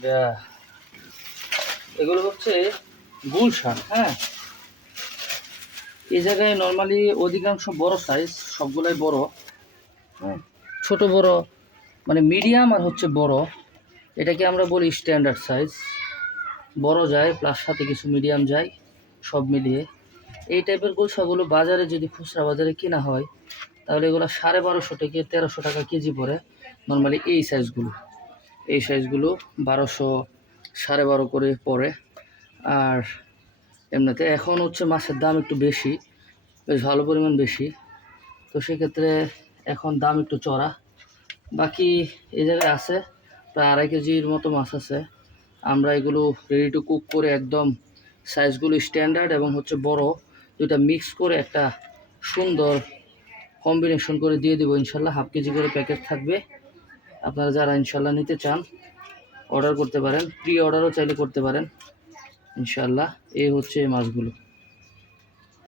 আহ, এগুলো হচ্ছে গুলশান। হ্যাঁ, এই জায়গায় নর্মালি অধিকাংশ বড় সাইজ, সবগুলাই বড়। হ্যাঁ, ছোট বড় মানে মিডিয়াম আর হচ্ছে বড়, এটাকে আমরা বলি স্ট্যান্ডার্ড সাইজ। বড় যায় প্লাস সাথে কিছু মিডিয়াম যায়, সব মিলিয়ে এই টাইপের গোলসাগুলো বাজারে যদি খুচরা বাজারে কেনা হয় তাহলে এগুলো 1250 থেকে 1300 টাকা কেজি পড়ে। নর্মালি এই সাইজগুলো 1200 12.5 করে পড়ে। আর এমনিতে এখন হচ্ছে মাছের দাম একটু বেশি, বেশ ভালো পরিমাণ বেশি, তো সেক্ষেত্রে এখন দাম একটু চড়া। বাকি এই জায়গায় আছে প্রায় 2.5 কেজির মতো মাছ আছে। আমরা এগুলো রেডি টু কুক করে একদম সাইজগুলো স্ট্যান্ডার্ড এবং হচ্ছে বড় দুইটা মিক্স করে একটা সুন্দর কম্বিনেশন করে দিয়ে দেবো ইনশাল্লাহ। 1/2 কেজি করে প্যাকেট থাকবে। আপনারা যারা ইনশাল্লাহ নিতে চান অর্ডার করতে পারেন, প্রি অর্ডারও চাইলে করতে পারেন ইনশাল্লাহ। এই হচ্ছে এই মাছগুলো।